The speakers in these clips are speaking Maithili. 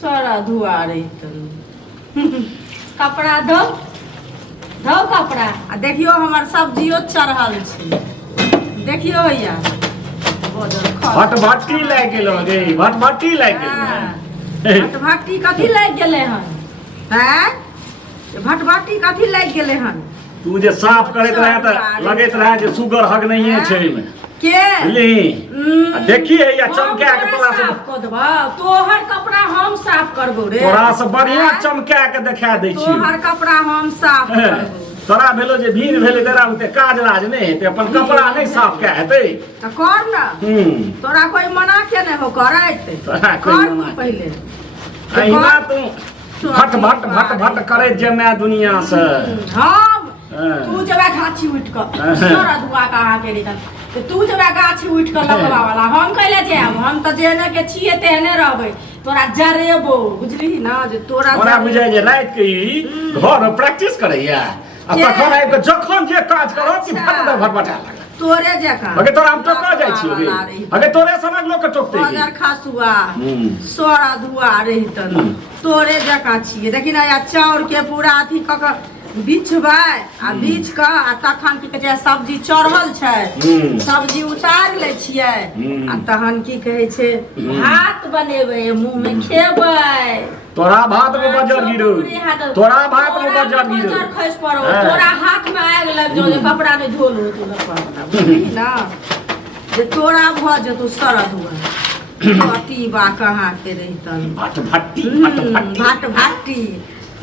सारा धुआ रही कपड़ा धो धो कपड़ा आ देखियो हमर सब्जियो चढ़ल छै देखियो भैया भटभट्टी लाग गेलो रे भटभट्टी लाग गेलो भटभट्टी कथी लाग गेलै हन हैं भटभट्टी कथी लाग गेलै हन तू जे साफ करैत रहे त लगैत रहे जे सुगर हग नहीं छै में के ली देखिए या चमका के तोरा से क देबा तोहर कपड़ा हम साफ करबो रे तोरा से बढ़िया चमका के देखा दै छी तोहर कपड़ा हम साफ करबो तोरा भेलो जे भीड़ भेले तेरा उते काज राज नहीं हेते अपन कपड़ा नहीं साफ के हेते त कर ना तोरा कोई मना के नहीं हो करैत तोरा कोई मना पहले अहिना तू भट भट भट भट करे जमे दुनिया से हम तू जबे गाछी उठ क सारा दुआ कहा के रिटन तो तू जबे गाछी उठ क लगवा वाला हम कैले जाब हम त जेने के छिए तेने रहबै तोरा जरेबो बुझली ना जे तोरा बुझाय जे रात के घर प्रैक्टिस करैया आ तखन आइ के जखन जे काज करब कि भटभटा लाग तोरे जका अगे तोरा हम टोका जाइ छी रे अगे तोरे समझ लोग के टोकते बाजार खासुआ सारा धुआ रहितन तोरे जका छिए देखि ना या चाउर के पूरा अथी क बिछबै आ बीछ क आ तखन की कहै छै सब्जी चढ़ल छै सब्जी उतार लै छियै आ तहन की कहै छै भात बनेबै मुंह में खेबै तोरा भात में बजर गिरो तोरा भात में बजर गिरो बजर खस पड़ो तोरा हाथ में आग लग जो जे कपड़ा में धोल हो तू लगवा बुझली ना जे तोरा भ जतो सरद हुआ अति बा कहां के रहितन भट भट्टी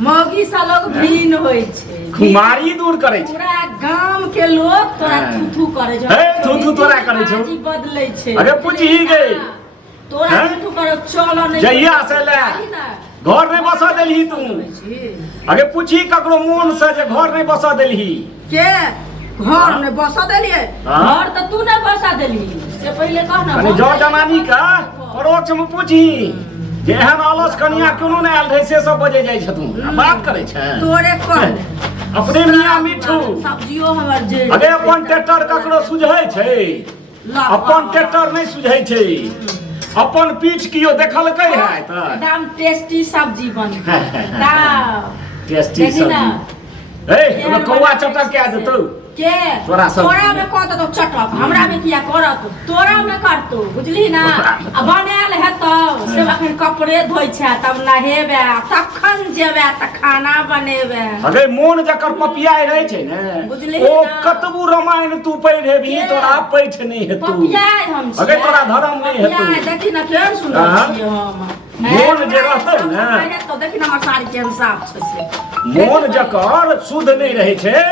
मौगी सा लोग भीन होय छै खुमारी दूर करे छै पूरा गांव के लोग तोरा थुथु करे छै थुथु तोरा करे छै जी बदलै छै अरे पूछी गई तोरा थुथु करे चलो नहीं जइया से ले घर नहीं बसा देलही तू अगे पूछी ककरो मन से जे घर नहीं बसा देलही के घर नहीं बसा देलिए घर त तू नहीं बसा देलही से पहले कह ना अरे जो जनानी का परोक्ष में पूछी जेहन आलस कनिया कोनो नहीं आयल रहे से सब बजे जाय छथुन बात करे छै तोरे कह अपने मियां मिठू सब्जियो हमर जे अगे अपन ट्रैक्टर ककरो सुझै छै अपन ट्रैक्टर नहीं सुझै छै अपन पीठ कियो देखलकै है त एकदम टेस्टी सब्जी बन टेस्टी सब्जी ए कौआ चटक के देतौ के तोरा में कह दो चटक हमरा में किया करत तोरा में करतो बुझली ना आ बनाएल हेतौ से अखन कपड़े धोइ छै तब नहेबे तखन जेबे त खाना बनेबे अगे मोन जकर पपियाई रहै छै ने ओ कतबू रामायण तू पढ़ेबी तोरा पैठ नहीं हेतौ पपियाई हम छी अगे तोरा धर्म नहीं हेतौ देखि ना केहन सुंदर छी हम मोन जे रहतौ ने तो देखि ना हमर साड़ी केहन साफ छै से मोन जकर शुद्ध नहीं रहै छै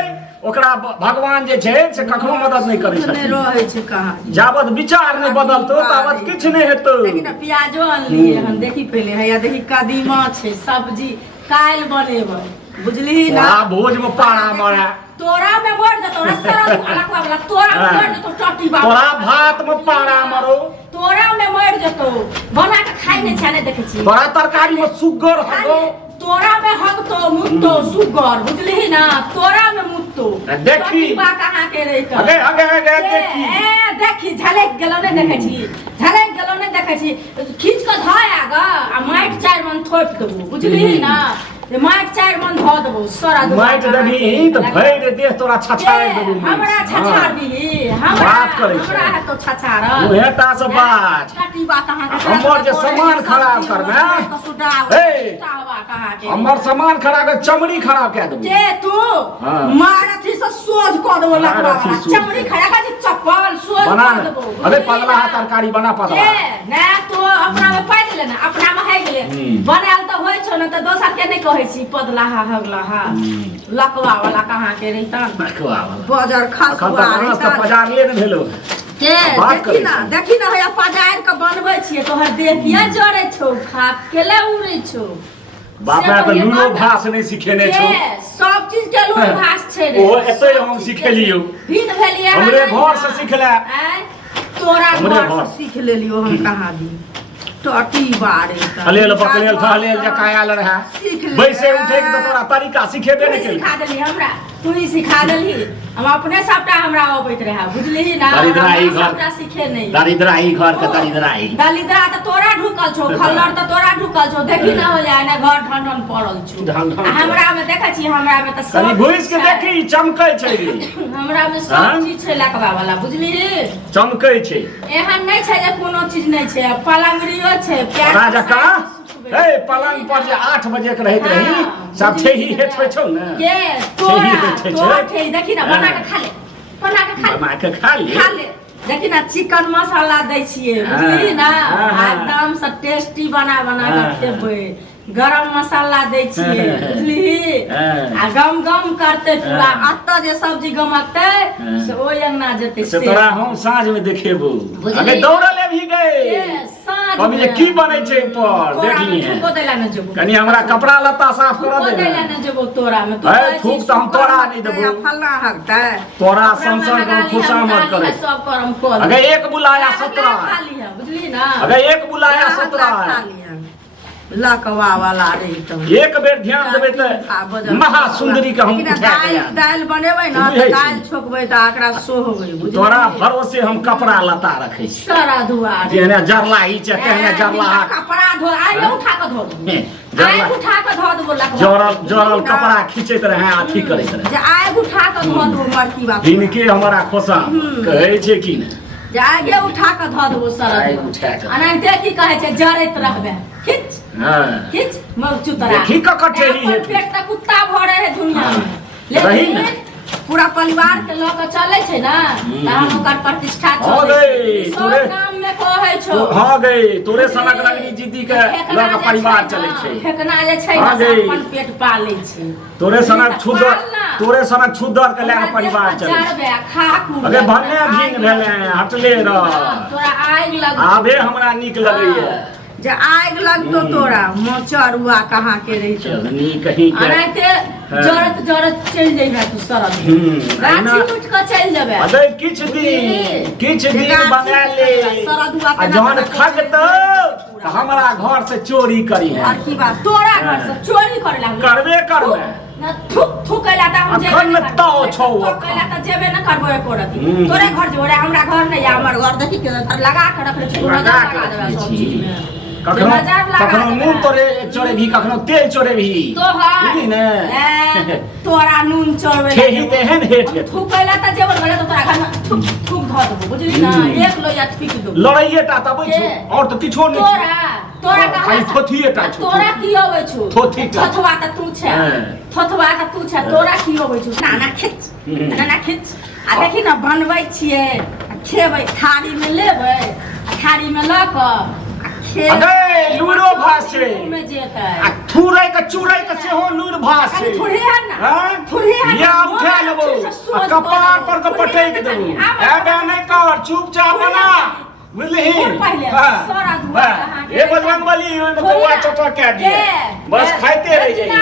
ओकरा भगवान जे छै से कखनो मदद नहीं करै छथिन नहीं रहै छै कहां जाबत विचार नहीं बदलतो ताबत किछ नहीं हेतौ लेकिन प्याजो अनलिए हम देखि पहले हैया देखि कदीमा छै सब्जी काल बनेबै बुझली ना भोज में पारा मारा तोरा में मर जतो रसरा अलगवा वाला तोरा में मर जतो टटी बाबा तोरा भात में पारा मारो तोरा में मर जतो बना के खाइ नहीं छाने देखै छी तोरा तरकारी में सुगर हगो तोरा में हगतो मुत्तो सुगर बुझली ना तोरा में मुत्तो देखी बा कहां के रे त अगे अगे अगे देखी देखी झलक गेलो ने देखै छी झलक गेलो ने देखै छी खींच के धाय आगा आ माइट चार मन थोप देबो बुझली ना माइट चार मन ध देबो सारा माइट देबी त भैर देह तोरा छछाड़ देबो हमरा छछाड़ दी हमरा बात करे छै हमरा तो छछाड़ उहेटा से बात काटी बात कहां के हमर जे सामान खराब करबे ए हमर सामान खराब के चमड़ी खराब के देबो जे तू मारथी से सोज क देबो लकवा चमड़ी खराब के चप्पल सोज क देबो अबे पगला तरकारी बना पतला ना तो अपना में पाइ देले ना अपना में है गेले बनाल त होय छ न त दोसर के नहीं कहै छी पतला हा हगला हा लकवा वाला कहां के रहिता लकवा वाला बाजार खासुआ रहिता बाजार ले न भेलो के देखी ना हैया पजार के बनबै छियै तोहर देह किया जरै छौ खा केले उड़ै छौ बापा त लूलो भाष नहीं सिखेने छौ सब चीज के लूलो भाष छै रे ओ एतै हम सिखेलियो भीड़ भेलिए हमरे घर से सिखला तोरा घर से सीख लेलियो हम कहां दी टटी बारे हलेल पकलेल थलेल जकायल रहा बैसे उठे के तोरा तरीका सिखेबे नहीं केल सिखा देली हमरा तू ही सिखा देली हम अपने सबटा हमरा अबैत रहे बुझली ना दरिद्राई घर सबटा सीखे नहीं दरिद्राई घर के दरिद्राई दलिद्रा त तोरा ढुकल छौ खल्लर त तोरा ढुकल छौ देखी ना हो जाए ना घर ढन पड़ल छौ हमरा में देखै छी हमरा में त सब घुस के देखी चमकै छै हमरा में सब चीज छै लकवा वाला बुझली चमकै छै एहन नहीं छै जे कोनो चीज नहीं छै पलंगरियो छै प्यार राजा का ए पलंग पर जे 8 बजे के रहत रही सब ठेही हेठ पे छौ ना के तोरा ठेही देखी ना बना के खा ले बना के खा ले देखी ना चिकन मसाला दै छियै बुझली ना एकदम से टेस्टी बना के खेबै गरम मसाला दै छियै बुझली आ गम गम करते पूरा अत्ता जे सब्जी गमकते से ओइ अंगना जेते से तोरा हम साँझ में देखेबो अबे दौड़ले भी गए अभी जे की बनै छै ऊपर देखली है को देला न जेबो कनी हमरा कपड़ा लत्ता साफ कर दे को देला न जेबो तोरा में तो थूक त हम तोरा नहीं देबो फल्ला हकता तोरा संसन को खुशा मत करे सब करम को अगर एक बुलाया 17 खाली है बुझली ना अगर एक बुलाया 17 लकवा वाला रही तो एक बेर ध्यान देबै त महासुंदरी के हम उठा के दाल बनेबै ना त दाल छोकबै त आकरा सोहबै बुझली तोरा भरोसे हम कपड़ा लता रखै छी सारा दुआर जेने जरला ही छै कहने जरला कपड़ा धो आइ उठा के धो आइ उठा के धो देबो लकवा जरल कपड़ा खींचैत रहे अथी करैत रहे जे आइ उठा के धो देबो मरकी बात दिनके हमरा खोसा कहै छै कि ने जे आगे उठा के धो देबो सारा अनाहिते की कहै छै जरैत रहबे खींच खींच मग चुतरा देखी ककर ठेही है पेट त कुत्ता भरे है दुनिया में रही ना पूरा परिवार के लोग चले छै ना त हम ओकर प्रतिष्ठा हो गई तोरे नाम में कहै छौ हां गई तोरे सनक रंगनी जिद्दी के लोग परिवार चले छै फेकना जे छै ना अपन पेट पालै छै तोरे सनक छुदर के लेके परिवार चले चरबे खाकू अरे भन्ने भीन भेले हटले रह तोरा आग लग आबे हमरा नीक लगैया जे आग लगतो तोरा मोचरुआ कहाँ के रही चलनी कहीं के अनाइते जरत चल जइबे तू सरद गाछी उठ के चल जेबे अरे किछ दिन बना ले सरदुआ आ जहन खगत हमरा घर से चोरी करी है और की बात तोरा घर से चोरी करे ला करबे करबे न थुकैला त हम जेबे अखन तो छौ थुकैला त जेबे न करबो एको रती तोरे घर जोरे हमरा घर नहीं हमर घर देखी के लगा के रखले छी लगा देबे सब चीज में कखनो नून तोरे चोरे भी कखनो तेल चोरे भी बुझली ने तोरा नून चोरे ठेही तेहन हेठ के थुकैला त जेबे बोले तो तोरा घर में थुक धर देबो बुझली ना एक लोया पीक दो लड़ाइए टा तबै छु और तो किछो नहीं तोरा खाली थोथिए टा छु तोरा की होबै छु थोथी थथवा त तू छे थथवा त तू छे तोरा की होबै छु नाना खिच आ देखी ना बनबै छियै खेबै थारी में लेबै थारी में ल क अगे लूरो भास छै में जेतै आ थुरै के चुरै के सेहो लूर भास छै थोड़े है ना थोड़े है या उठा लेबो कपार पर के पटैक देबो एबे नै कर चुपचाप बना बुझली ए बजरंगबली बउआ चटा के दिए बस खाइते रह जाइए